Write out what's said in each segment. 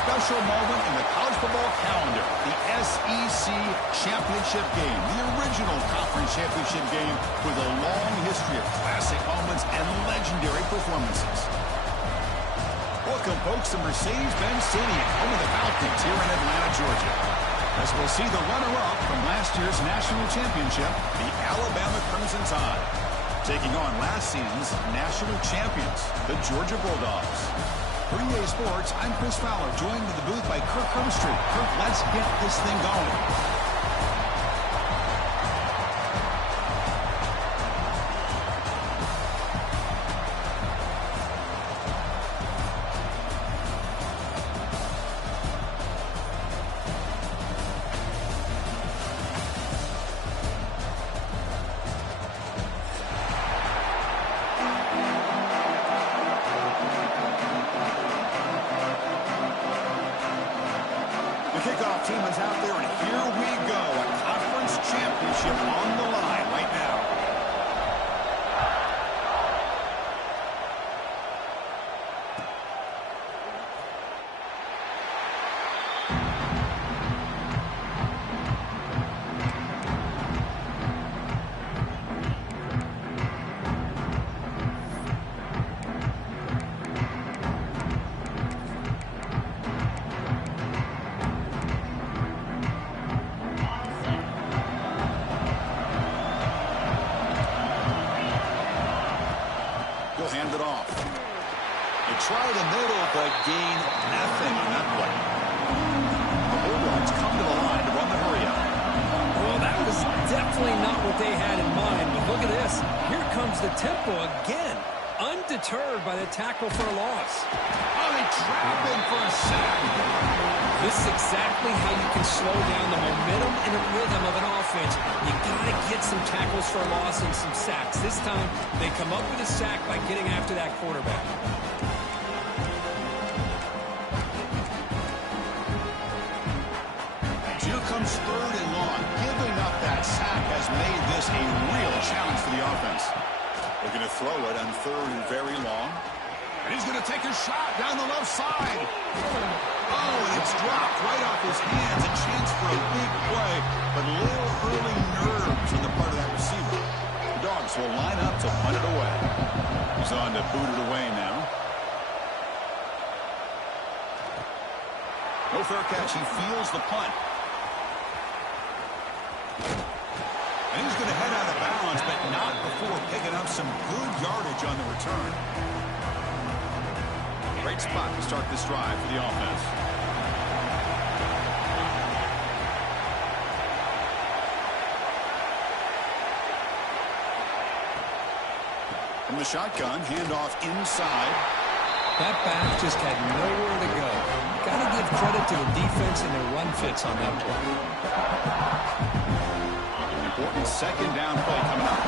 special moment in the college football calendar, the SEC Championship game, the original conference championship game with a long history of classic moments and legendary performances. Welcome, folks, to Mercedes-Benz Stadium, home of the Falcons here in Atlanta, Georgia. As we'll see the runner-up from last year's national championship, the Alabama Crimson Tide, taking on last season's national champions, the Georgia Bulldogs. For EA Sports, I'm Chris Fowler, joined in the booth by Kirk Herbstreit. Kirk, let's get this thing going. The kickoff team is out there, and here we go. A conference championship on the line right now. Hand it off. They try the middle, but gain nothing on that play. The Bulldogs come to the line to run the hurry-up. Well, that was definitely not what they had in mind, but look at this. Here comes the tempo again, undeterred by the tackle for a loss. Oh, they trap him for a sack. This is exactly how you can slow down the momentum and the rhythm of an offense. You got to get some tackles for a loss and some sacks. This time, they come up with a sack by getting after that quarterback. Here comes third and long. Giving up that sack has made this a real challenge for the offense. They're going to throw it on third and very long. And he's going to take a shot down the left side. Oh, and it's dropped right off his hands. A chance for a big play, but little early nerves on the part of that receiver. The Dogs will line up to punt it away. He's on to boot it away now. No fair catch. He feels the punt. And he's going to head out of bounds, but not before picking up some good yardage on the return. Great spot to start this drive for the offense. From the shotgun, handoff inside. That back just had nowhere to go. Got to give credit to the defense and their run fits on that play. An important second down play coming up.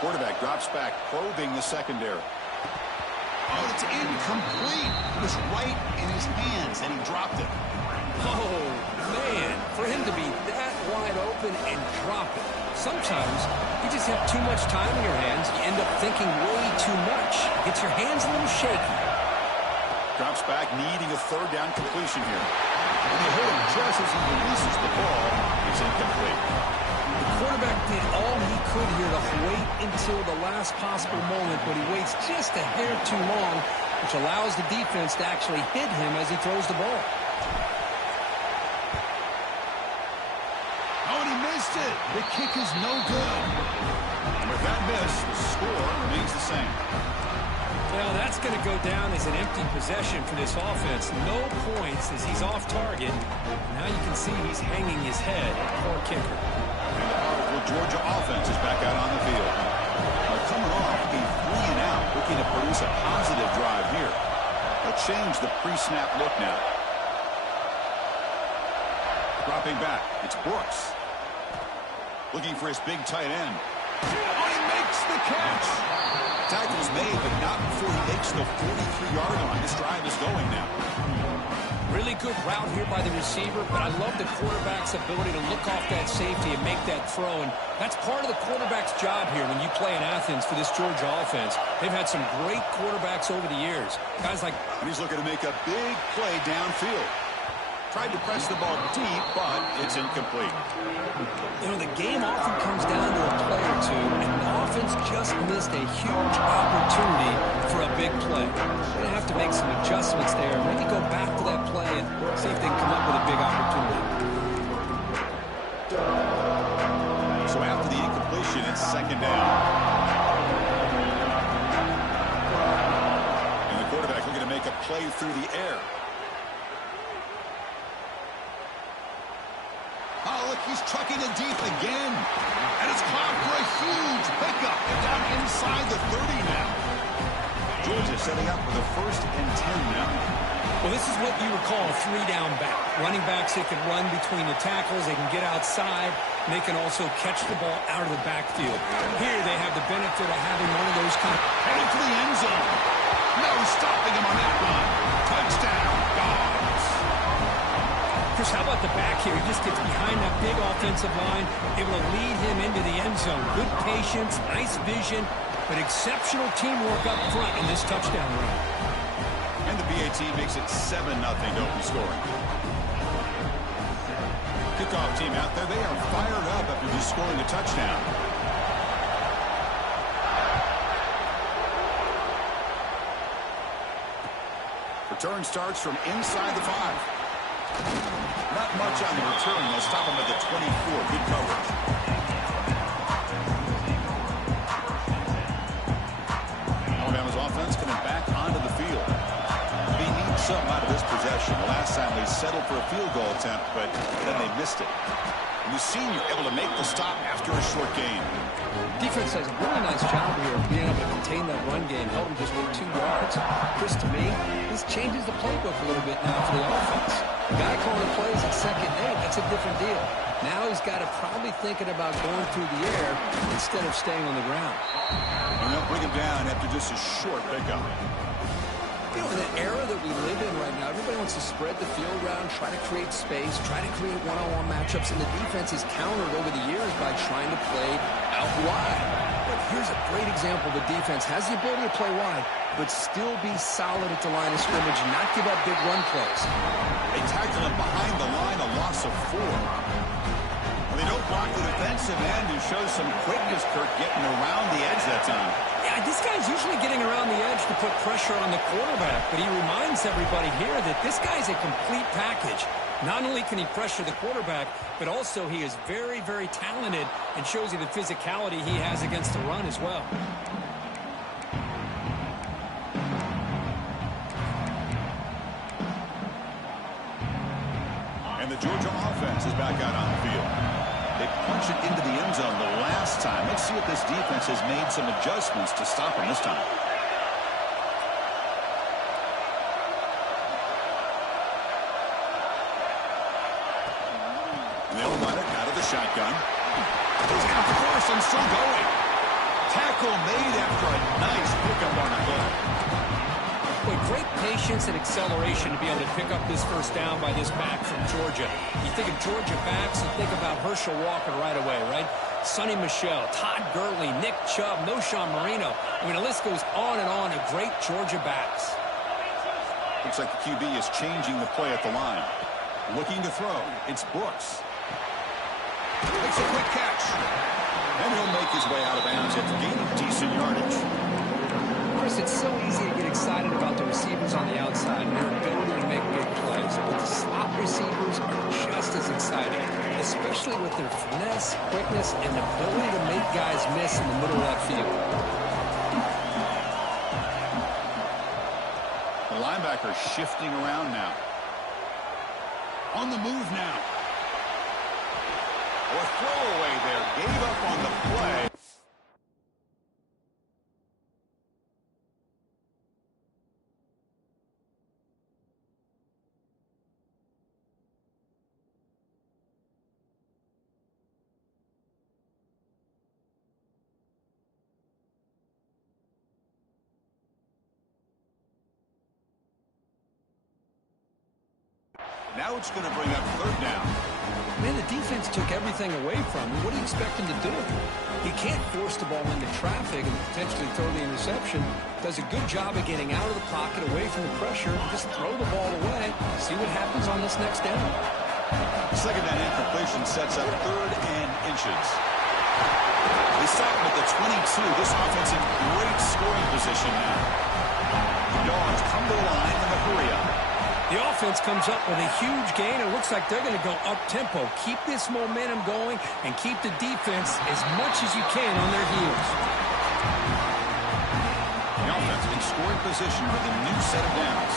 Quarterback drops back, probing the secondary. Oh, it's incomplete. It was right in his hands, and he dropped it. Oh, man, for him to be that wide open and drop it. Sometimes you just have too much time in your hands. You end up thinking way too much. Gets your hands a little shaky. Drops back, needing a third down completion here. And they hit him just as he releases the ball. It's incomplete. The quarterback did all he could here to wait until the last possible moment, but he waits just a hair too long, which allows the defense to actually hit him as he throws the ball. Oh, and he missed it. The kick is no good. And with that miss, the score remains the same. Well, that's going to go down as an empty possession for this offense. No points as he's off target. Now you can see he's hanging his head. Poor kicker. And the powerful Georgia offense is back out on the field. They're coming off a 3-and-out, looking to produce a positive drive here. They'll change the pre-snap look now. Dropping back, it's Brooks. Looking for his big tight end. Oh, he makes the catch. tackle's made, but not before he makes the 43-yard line. This drive is going now. Really good route here by the receiver, but I love the quarterback's ability to look off that safety and make that throw. And that's part of the quarterback's job here when you play in Athens for this Georgia offense. They've had some great quarterbacks over the years. Guys like... He's looking to make a big play downfield. Tried to press the ball deep, but it's incomplete. You know, the game often comes down to a play or two, and the offense just missed a huge opportunity for a big play. They're going to have to make some adjustments there, maybe go back to that play and see if they can come up with a big opportunity. So after the incompletion, it's second down. And the quarterback looking to make a play through the air. Oh, look, he's trucking it deep again. And it's caught for a huge pickup. They're down inside the 30 now. Georgia setting up for the 1st and 10 now. Well, this is what you would call a three-down back. Running backs, they can run between the tackles. They can get outside. And they can also catch the ball out of the backfield. Here they have the benefit of having one of those kind of... Headed for the end zone. No stopping him on that run. Touchdown, Dogs. Chris, how about the back here? He just gets behind that big offensive line, able to lead him into the end zone. Good patience, nice vision, but exceptional teamwork up front in this touchdown run. And the BAT makes it 7-0 to open scoring. Kickoff team out there. They are fired up after just scoring a touchdown. Return starts from inside the 5. Not much on the return. They'll stop him at the 24. Good coverage. Alabama's offense coming back onto the field. They need something out of this possession. The last time they settled for a field goal attempt, but then they missed it. And the senior able to make the stop after a short gain. Defense does a really nice job here of being able to contain that run game. Held him just with 2 yards. Chris, to me, this changes the playbook a little bit now for the offense. The guy calling the plays at 2nd and 8, that's a different deal. Now he's got to probably thinking about going through the air instead of staying on the ground. And they'll bring him down after just a short pickup. You know, in the era that we live in right now, everybody wants to spread the field around, try to create space, try to create one-on-one matchups, and the defense is countered over the years by trying to play out wide. But here's a great example. The defense has the ability to play wide, but still be solid at the line of scrimmage and not give up big run plays. They tackle him behind the line, a loss of 4. Well, they don't block the defensive end, who shows some quickness, Kirk, getting around the edge that time. Yeah, this guy's usually getting around the edge to put pressure on the quarterback, but he reminds everybody here that this guy's a complete package. Not only can he pressure the quarterback, but also he is very, very talented and shows you the physicality he has against the run as well. And the Georgia offense is back out on the field. They punch it into the end zone the last time. Let's see if this defense has made some adjustments to stop him this time. They'll run it out of the shotgun. He's got the course and still going. Tackle made after a nice pickup on the hook. Boy, great patience and acceleration to be able to pick up this first down by this back from Georgia. You think of Georgia backs, you think about Herschel Walker right away, right? Sonny Michel, Todd Gurley, Nick Chubb, Noshawn Marino. I mean, the list goes on and on of great Georgia backs. Looks like the QB is changing the play at the line. Looking to throw. It's Brooks. Makes a quick catch. And he'll make his way out of bounds after gaining decent yardage. Chris, it's so easy to get excited about the receivers on the outside and their ability to make big plays, but the slot receivers are just as exciting, especially with their finesse, quickness, and ability to make guys miss in the middle of that field. The linebacker shifting around now. On the move now. Or throwaway there. Gave up on the play. Now it's going to bring up third down. Man, the defense took everything away from him. What do you expect him to do? He can't force the ball into traffic and potentially throw the interception. Does a good job of getting out of the pocket, away from the pressure, and just throw the ball away. See what happens on this next down. Second down incompletion sets up third and inches. They stop him at the 22. This offense in great scoring position now. The Dogs come to the line in the hurry up. The offense comes up with a huge gain. It looks like they're going to go up-tempo. Keep this momentum going and keep the defense as much as you can on their heels. The offense in scoring position with a new set of downs.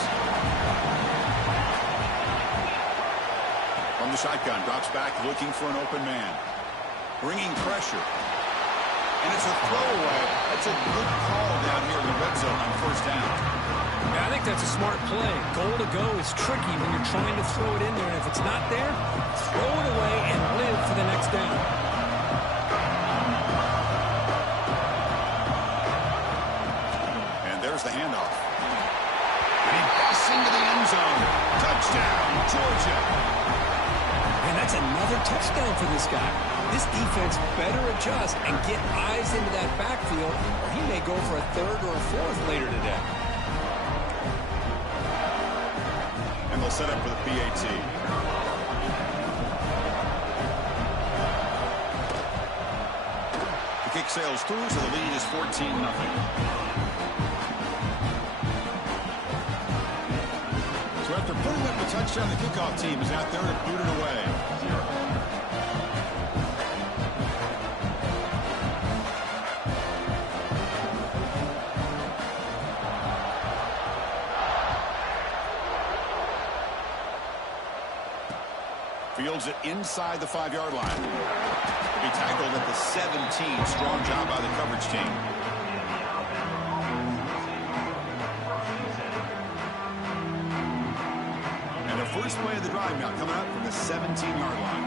From the shotgun, drops back looking for an open man. Bringing pressure. And it's a throwaway. That's a good call down here in the red zone on first down. Yeah, I think that's a smart play. Goal to go is tricky when you're trying to throw it in there. And if it's not there, throw it away and live for the next down. And there's the handoff. And he busts into the end zone. Touchdown, Georgia. And that's another touchdown for this guy. This defense better adjust and get eyes into that backfield, or he may go for a third or a fourth later today. And they'll set up for the PAT. The kick sails through, so the lead is 14-0. So after putting up a touchdown, the kickoff team is out there to boot it away. Fields it inside the 5-yard line. He tackled at the 17. Strong job by the coverage team. And the first play of the drive now coming up from the 17-yard line.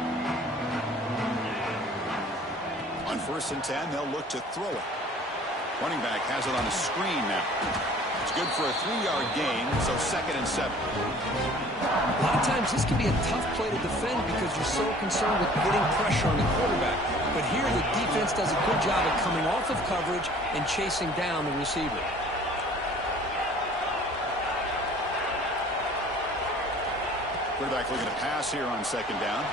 On 1st and 10, they'll look to throw it. Running back has it on a screen now. It's good for a 3-yard gain, so 2nd and 7. A lot of times this can be a tough play to defend because you're so concerned with getting pressure on the quarterback. But here the defense does a good job of coming off of coverage and chasing down the receiver. Quarterback looking to pass here on 2nd down.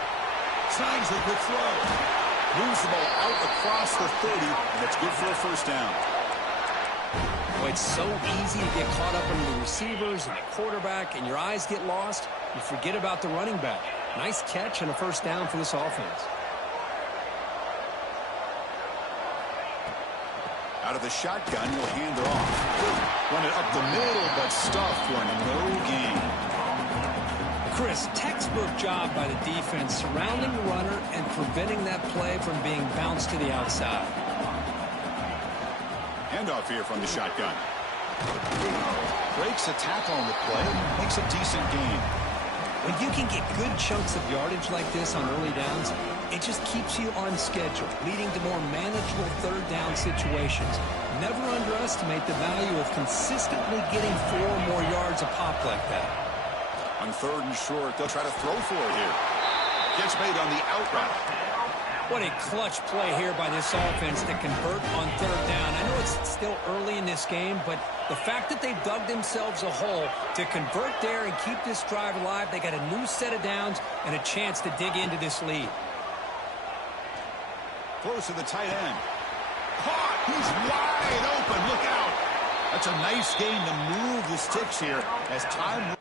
Signs the quick throw. Moves the ball out across the 30, and that's good for a first down. Boy, it's so easy to get caught up in the receivers and the quarterback, and your eyes get lost. You forget about the running back. Nice catch and a first down for this offense. Out of the shotgun, he'll hand it off. Run it up the middle, but stuffed for no gain. Chris, textbook job by the defense surrounding the runner and preventing that play from being bounced to the outside. Handoff here from the shotgun. Breaks a tackle on the play, makes a decent gain. When you can get good chunks of yardage like this on early downs, it just keeps you on schedule, leading to more manageable third down situations. Never underestimate the value of consistently getting 4 or more yards a pop like that. On 3rd and short, they'll try to throw for it here. Gets made on the out route. What a clutch play here by this offense to convert on 3rd down. I know it's still early in this game, but the fact that they've dug themselves a hole to convert there and keep this drive alive, they got a new set of downs and a chance to dig into this lead. Close to the tight end. Caught! He's wide open. Look out! That's a nice gain to move the sticks here as time...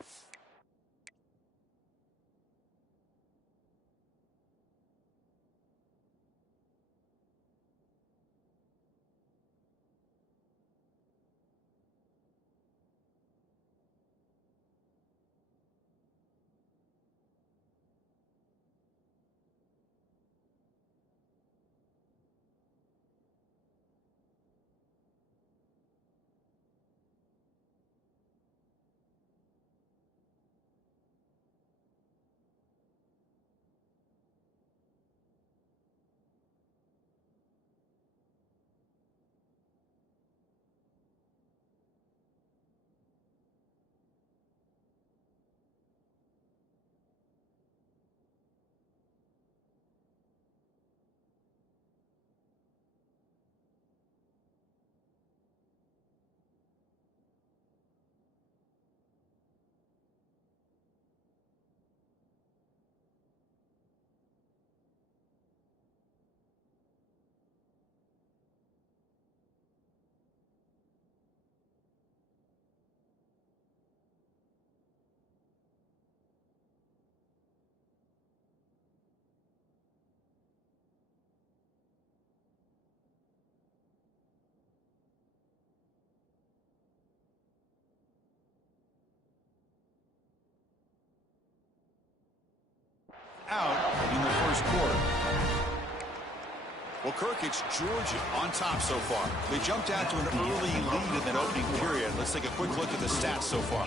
Well, Kirk, it's Georgia on top so far. They jumped out to an early lead in that opening period. Let's take a quick look at the stats so far.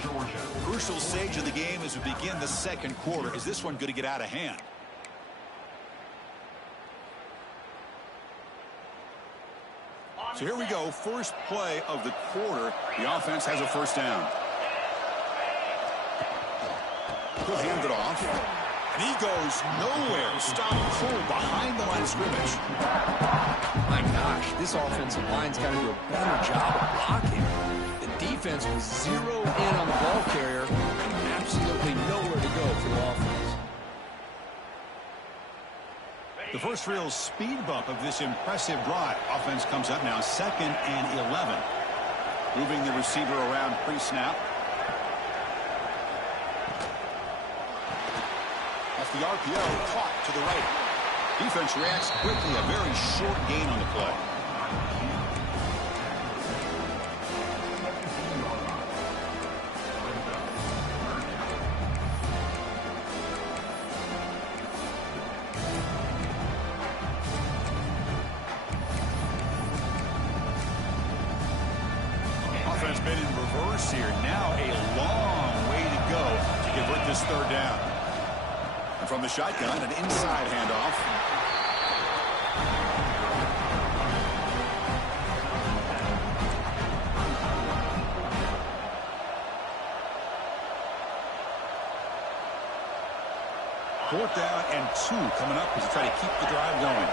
Crucial stage of the game as we begin the second quarter. Is this one going to get out of hand? So here we go. First play of the quarter. The offense has a first down. He'll hand it off. And he goes nowhere. Stop cold behind the line of scrimmage. My gosh, this offensive line's got to do a better job of blocking. The defense was zeroed in on the ball carrier and absolutely nowhere to go for the offense. The first real speed bump of this impressive drive. Offense comes up now 2nd and 11. Moving the receiver around pre-snap. The RPO caught to the right. Defense reacts quickly. A very short gain on the play. Offense been in reverse here. Now a long way to go to convert this third down. From the shotgun, an inside handoff. Fourth down and 2 coming up as they try to keep the drive going.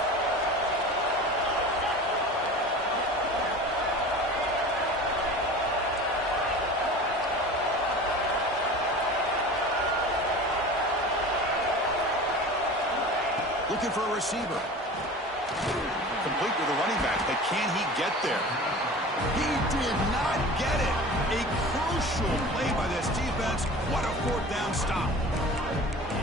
Looking for a receiver. Complete with a running back, but can he get there? He did not get it. A crucial play by this defense. What a fourth down stop.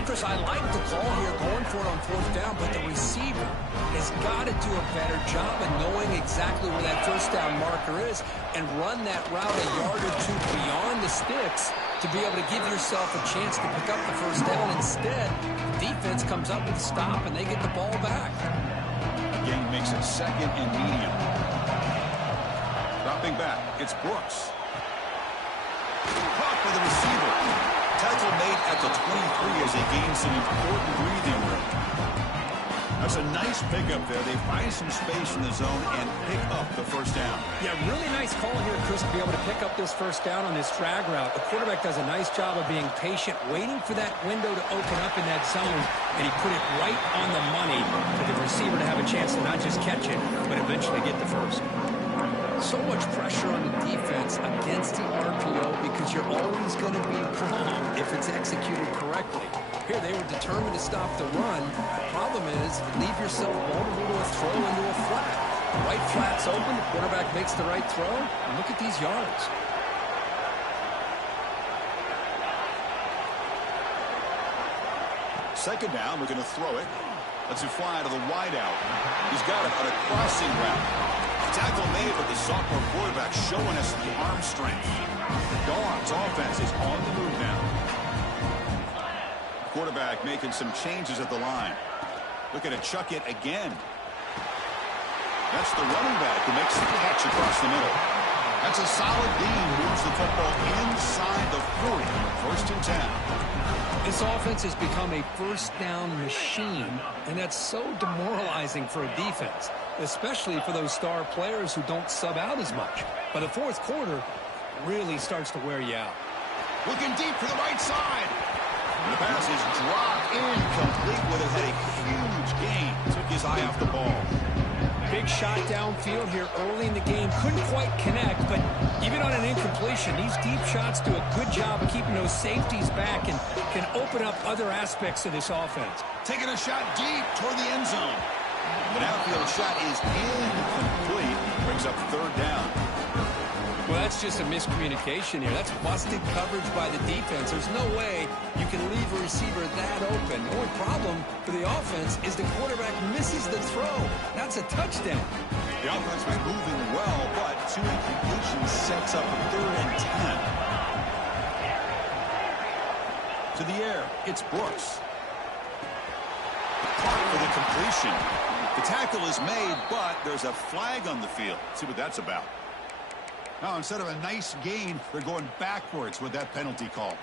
Chris, I like the call here, going for it on fourth down, but the receiver has got to do a better job of knowing exactly where that first down marker is and run that route a yard or two beyond the sticks to be able to give yourself a chance to pick up the first down. Instead, the defense comes up with a stop, and they get the ball back. Again, makes it 2nd and medium. Dropping back, it's Brooks. Caught by the receiver. Tackle made at the 23 as they gain some important breathing room. That's a nice pickup there. They find some space in the zone and pick up the first down. Yeah, really nice call here, Chris, to be able to pick up this first down on this drag route. The quarterback does a nice job of being patient, waiting for that window to open up in that zone, and he put it right on the money for the receiver to have a chance to not just catch it, but eventually get the first. So much pressure on the defense against the RPO because you're always going to be wrong if it's executed correctly. Here, they were determined to stop the run. The problem is, you leave yourself vulnerable to a throw into a flat. The right flat's open, the quarterback makes the right throw, and look at these yards. Second down, we're going to throw it. Lets it fly to the wideout. He's got it on a crossing route. Tackle made, but the sophomore quarterback showing us the arm strength. The Dogs offense is on the move now. Quarterback making some changes at the line. Looking to chuck it again. That's the running back who makes the catch across the middle. That's a solid gain. Moves the football inside the 40. 1st and 10. This offense has become a first down machine, and that's so demoralizing for a defense, especially for those star players who don't sub out as much. But the fourth quarter really starts to wear you out. Looking deep for the right side. The pass is dropped incomplete. Would have had a huge gain. Took his eye off the ball. Big shot downfield here early in the game. Couldn't quite connect, but even on an incompletion, these deep shots do a good job of keeping those safeties back and can open up other aspects of this offense. Taking a shot deep toward the end zone. The outfield shot is incomplete. Brings up 3rd down. Well, that's just a miscommunication here. That's busted coverage by the defense. There's no way you can leave a receiver that open. The only problem for the offense is the quarterback misses the throw. That's a touchdown. The offense was moving well, but 2 incompletions sets up a 3rd and 10. To the air, it's Brooks. Caught for the completion. The tackle is made, but there's a flag on the field. Let's see what that's about. Now, instead of a nice gain, they're going backwards with that penalty call.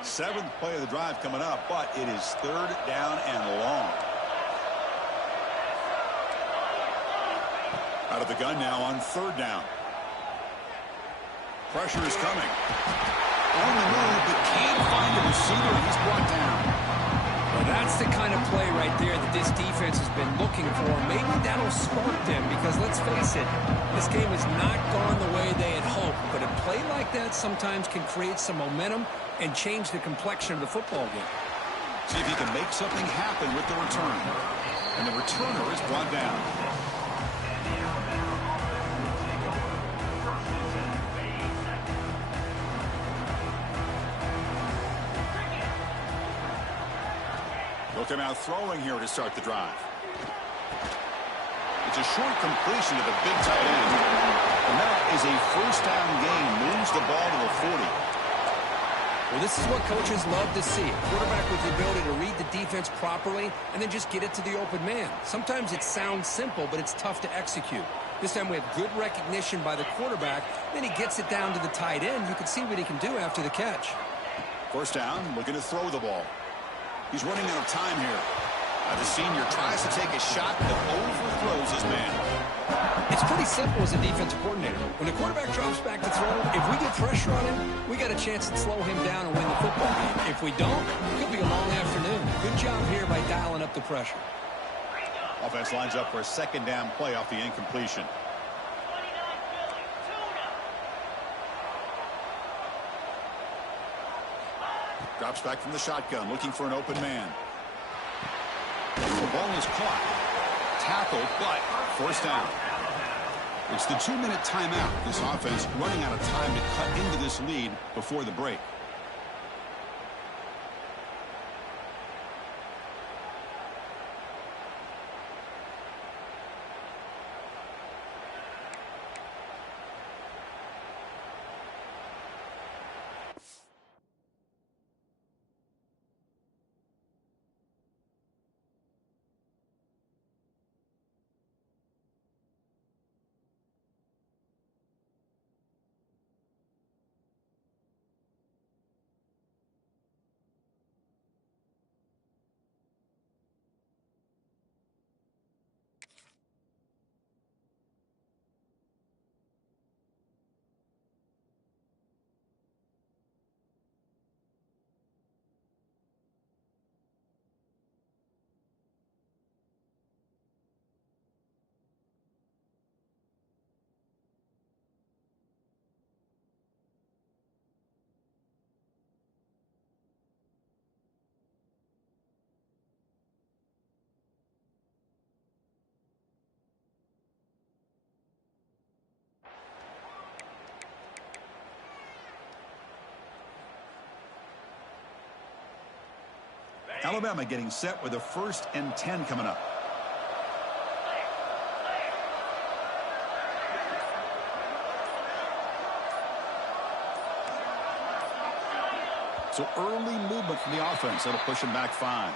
7th play of the drive coming up, but it is 3rd down and long. Out of the gun now on 3rd down. Pressure is coming. On the move, but can't find the receiver. He's brought down. Well, that's the kind of play right there that this defense has been looking for. Maybe that'll spark them because, let's face it, this game has not gone the way they had hoped. But a play like that sometimes can create some momentum and change the complexion of the football game. See if he can make something happen with the return. And the returner is brought down. They'll come out throwing here to start the drive. It's a short completion to the big tight end. And that is a 1st down gain. Moves the ball to the 40. Well, this is what coaches love to see. A quarterback with the ability to read the defense properly and then just get it to the open man. Sometimes it sounds simple, but it's tough to execute. This time we have good recognition by the quarterback. Then he gets it down to the tight end. You can see what he can do after the catch. 1st down, looking to throw the ball. He's running out of time here. The senior tries to take a shot that overthrows his man. It's pretty simple as a defensive coordinator. When the quarterback drops back to throw, if we get pressure on him, we got a chance to slow him down and win the football game. If we don't, it could be a long afternoon. Good job here by dialing up the pressure. Offense lines up for a 2nd down play off the incompletion. Drops back from the shotgun, looking for an open man. The ball is caught. Tackled, but 1st down. It's the 2-minute timeout. This offense running out of time to cut into this lead before the break. Alabama getting set with a 1st and 10 coming up. So early movement from the offense. That'll push him back 5.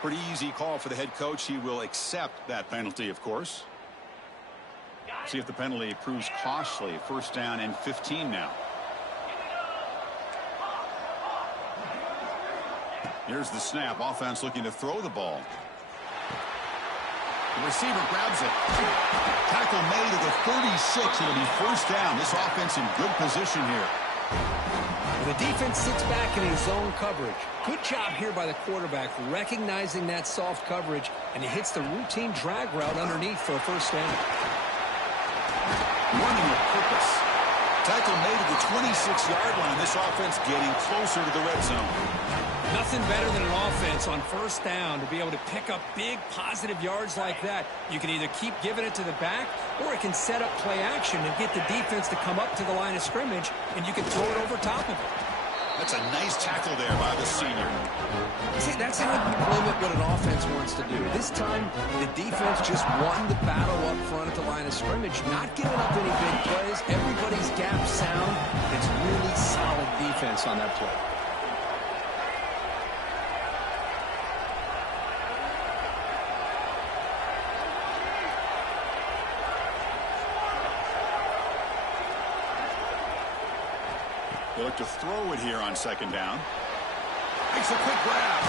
Pretty easy call for the head coach. He will accept that penalty, of course. See if the penalty proves costly. 1st down and 15 now. Here's the snap. Offense looking to throw the ball. The receiver grabs it. Tackle made at the 36. It'll be 1st down. This offense in good position here. The defense sits back in a zone coverage. Good job here by the quarterback recognizing that soft coverage, and he hits the routine drag route underneath for a 1st down. Running with purpose. Tackle made at the 26-yard line. This offense getting closer to the red zone. Nothing better than an offense on 1st down to be able to pick up big positive yards like that. You can either keep giving it to the back, or it can set up play action and get the defense to come up to the line of scrimmage, and you can throw it over top of it. That's a nice tackle there by the senior. See, that's how you limit what an offense wants to do. This time, the defense just won the battle up front at the line of scrimmage, not giving up any big plays. Everybody's gap sound. It's really solid defense on that play. They look to throw it here on second down. Makes a quick grab.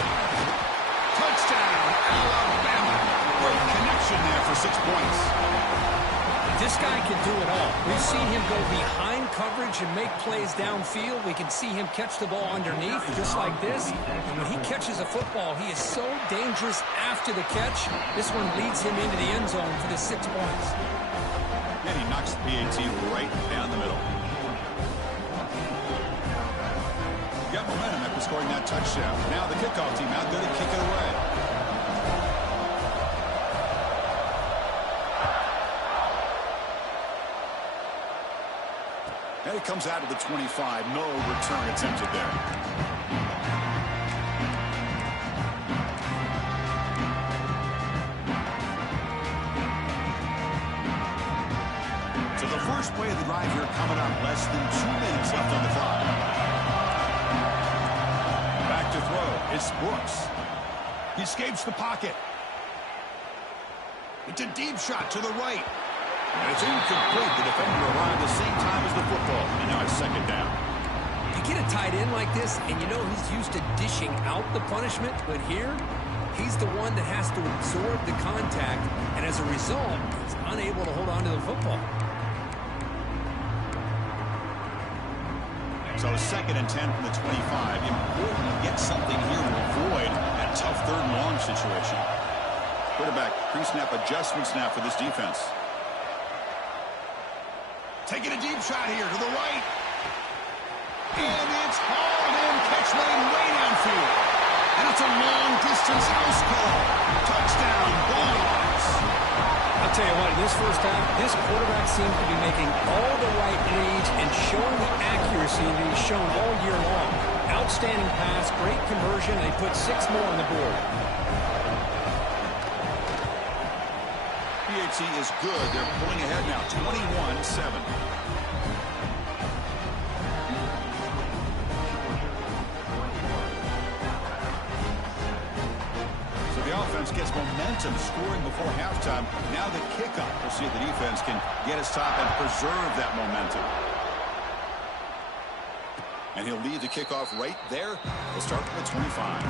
Touchdown, Alabama. Great connection there for 6 points. This guy can do it all. We've seen him go behind coverage and make plays downfield. We can see him catch the ball underneath, just like this. And when he catches a football, he is so dangerous after the catch. This one leads him into the end zone for the 6 points. And he knocks the PAT right down the middle. Got momentum after scoring that touchdown. Now the kickoff team out there to kick it away. And it comes out of the 25. No return attempted there. So the first play of the drive here coming up. Less than 2 minutes left on the clock. Back to throw. It's Brooks. He escapes the pocket. It's a deep shot to the right. And it's incomplete. The defender arrived the same time as the football. And now it's second down. You get a tight end like this, and you know he's used to dishing out the punishment. But here, he's the one that has to absorb the contact. And as a result, he's unable to hold on to the football. So second and 10 from the 25. Important to get something here to avoid that tough third and long situation. Quarterback pre-snap adjustments now for this defense. Taking a deep shot here to the right. And it's hauled in. Catch made way downfield. And it's a long-distance house call. Touchdown, Bulldogs. I'll tell you what, in this first half, this quarterback seems to be making all the right reads and showing the accuracy that he's shown all year long. Outstanding pass, great conversion, and they put 6 more on the board. PAT is good. They're pulling ahead now, 21-7. So the offense gets momentum, scoring before halftime. Now the kickoff. We'll see if the defense can get his top and preserve that momentum. And he'll lead the kickoff right there. We'll start from the 25.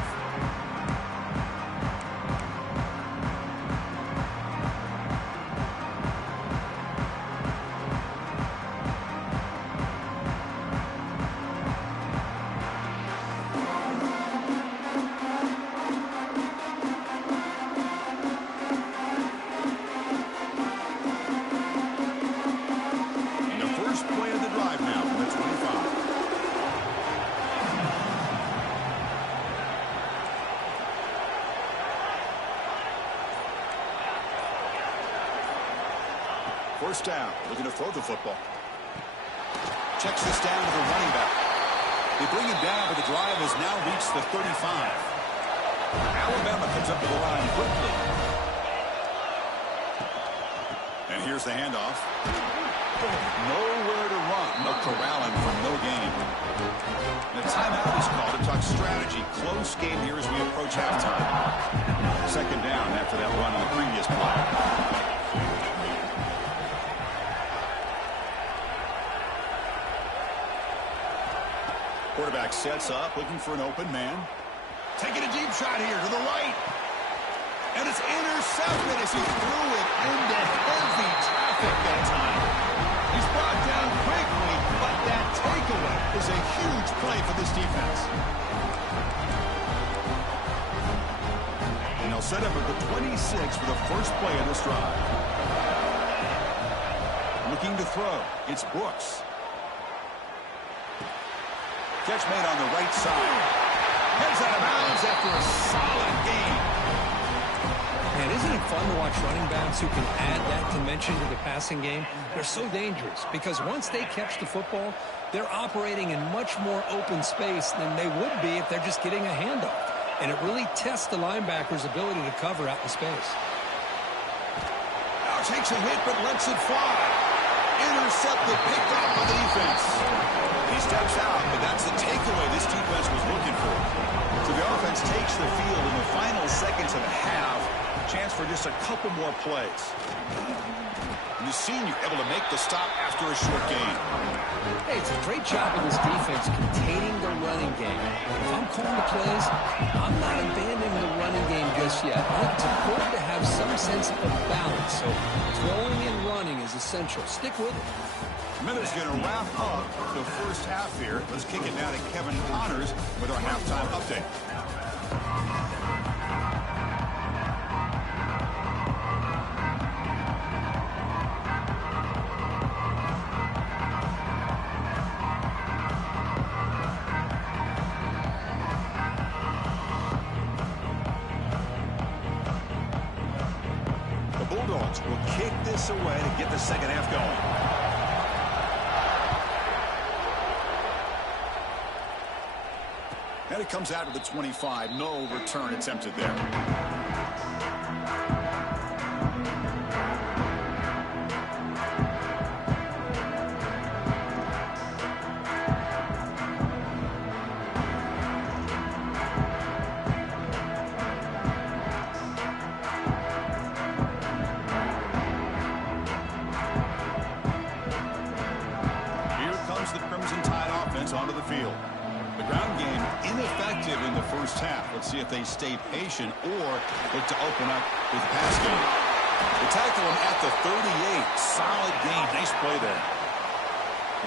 First down, looking to throw the football. Checks this down to the running back. They bring him down, but the drive has now reached the 35. Alabama comes up to the line quickly. And here's the handoff. Nowhere to run. No corralling for no gain. And a timeout is called to talk strategy. Close game here as we approach halftime. Second down after that run on the previous play. Quarterback sets up, looking for an open man. Taking a deep shot here to the right. And it's intercepted as he threw it into heavy traffic that time. He's brought down quickly, but that takeaway is a huge play for this defense. And they'll set up at the 26 for the first play of this drive. Looking to throw. It's Brooks. Catch made on the right side. Heads out of bounds after a solid gain. Man, isn't it fun to watch running backs who can add that dimension to the passing game? They're so dangerous because once they catch the football, they're operating in much more open space than they would be if they're just getting a handoff. And it really tests the linebacker's ability to cover out in space. Now takes a hit but lets it fly. intercepted, picked off by the defense. He steps out, but that's the takeaway this defense was looking for. So the offense takes the field in the final seconds of a half. Chance for just a couple more plays. And the senior able to make the stop after a short gain. Hey, it's a great job of this defense containing the running game. If I'm calling the plays, I'm not abandoning the running game just yet. I think it's important to have some sense of balance. So throwing and running is essential. Stick with it. Miller's going to wrap up the first half here. Let's kick it now to Kevin Connors with our halftime update. The Bulldogs will kick this away to get the second half going. And it comes out to the 25. No return attempted there. Here comes the Crimson Tide offense onto the field. The ground game ineffective in the first half. Let's see if they stay patient or look to open up with the pass game. They tackle him at the 38. Solid game. Nice play there.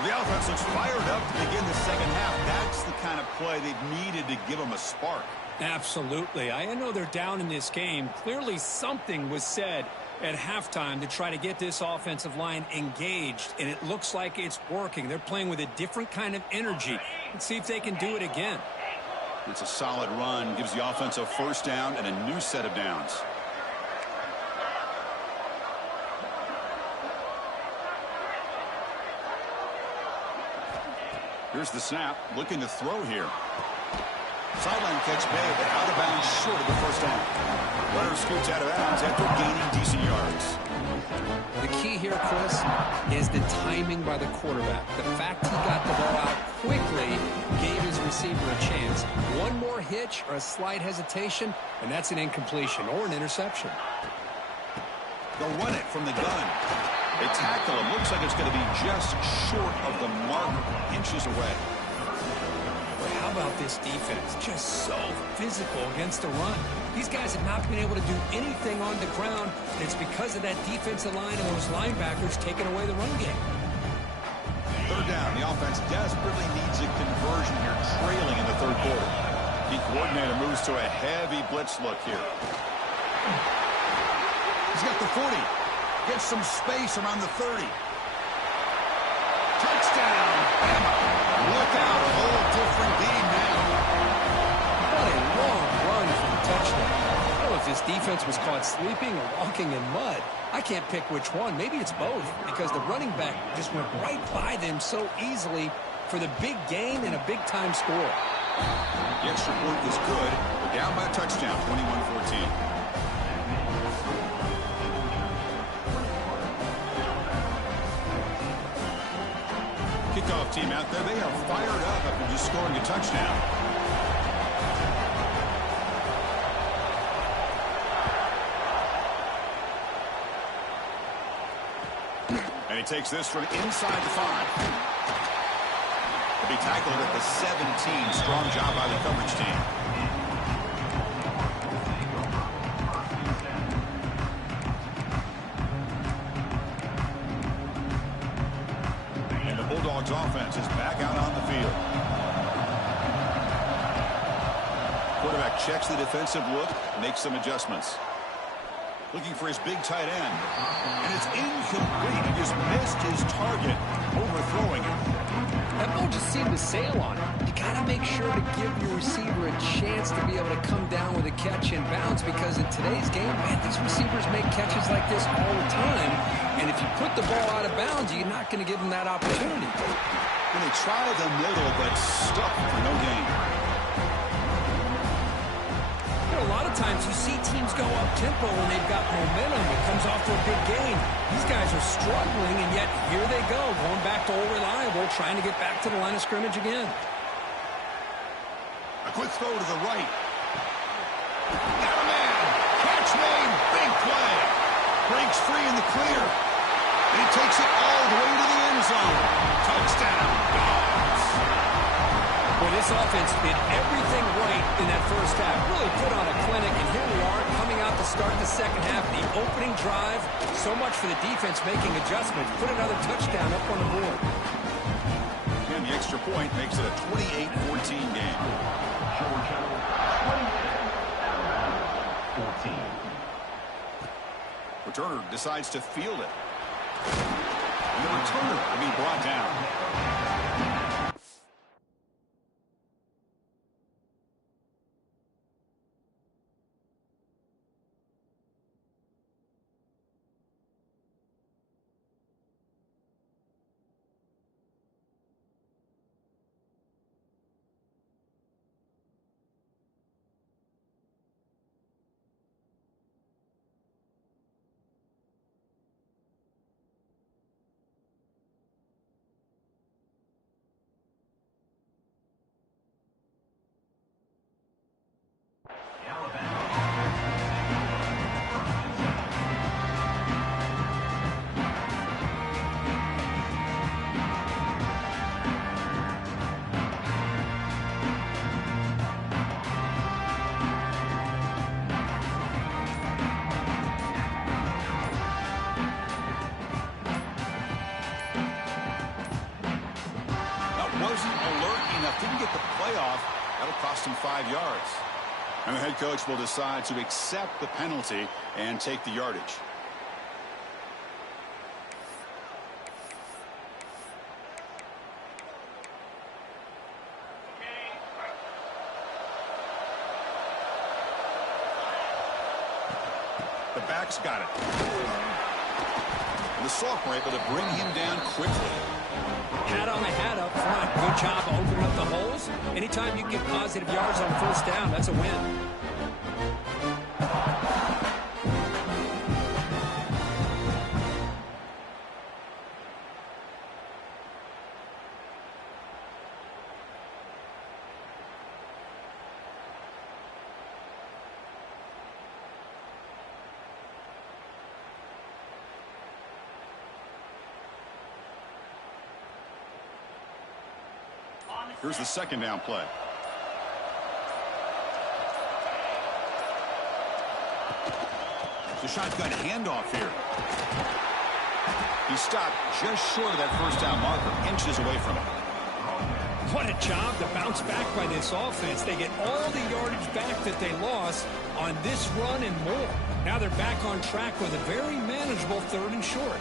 The offense looks fired up to begin the second half. That's the kind of play they've needed to give them a spark. Absolutely. I know they're down in this game. Clearly something was said at halftime to try to get this offensive line engaged, and it looks like it's working. They're playing with a different kind of energy. Let's see if they can do it again. It's a solid run. Gives the offense a first down and a new set of downs. Here's the snap. Looking to throw here. Sideline catch made, but out of bounds short of the first down. Runner scoots out of bounds after gaining decent yards. The key here, Chris, is the timing by the quarterback. The fact he got the ball out quickly gave his receiver a chance. One more hitch or a slight hesitation, and that's an incompletion or an interception. They'll run it from the gun. They tackle him. Looks like it's going to be just short of the mark, inches away. How about this defense? Just so physical against the run. These guys have not been able to do anything on the ground, and it's because of that defensive line and those linebackers taking away the run game. Third down. The offense desperately needs a conversion here, trailing in the third quarter. The coordinator moves to a heavy blitz look here. He's got the 40. Gets some space around the 30. Touchdown, Bama. Look out, a whole different game now. What a long run for the touchdown. I don't know if this defense was caught sleeping or walking in mud. I can't pick which one. Maybe it's both, because the running back just went right by them so easily for the big gain and a big-time score. The extra point is good. We're down by a touchdown, 21-14. Kickoff team out there. They are fired up after just scoring a touchdown. And he takes this from inside the 5. He'll be tackled at the 17. Strong job by the coverage team. Bulldogs offense is back out on the field. Quarterback checks the defensive look, makes some adjustments. Looking for his big tight end. And it's incomplete. He just missed his target, overthrowing it. That ball just seemed to sail on it. You got to make sure to give your receiver a chance to be able to come down with a catch in bounds, because in today's game, man, these receivers make catches like this all the time. And if you put the ball out of bounds, you're not going to give them that opportunity. And they try the middle, but stuck for no gain. You know, a lot of times you see teams go up-tempo when they've got momentum. It comes off to a big gain. These guys are struggling, and yet here they they go, going back to old reliable, trying to get back to the line of scrimmage again. A quick throw to the right. Got a man. Catch made. Big play. Breaks free in the clear. And he takes it all the way to the end zone. Touchdown, Dogs. Well, this offense did everything right in that first half. Really put on a clinic, and here we are coming out to start the second half. The opening drive, so much for the defense making adjustments. Put another touchdown up on the board. And the extra point makes it a 28-14 game. Returner decides to field it. And the returner will be brought down. Wasn't alert enough, didn't get the playoff. That'll cost him 5 yards. And the head coach will decide to accept the penalty and take the yardage. The backs got it. And the Soft were able to bring him down quickly. Hat on the hat up front. Good job opening up the holes. Anytime you get positive yards on first down, that's a win. Here's the second down play. The shotgun handoff here. He stopped just short of that first down marker, inches away from it. What a job to bounce back by this offense. They get all the yardage back that they lost on this run and more. Now they're back on track with a very manageable 3rd and short.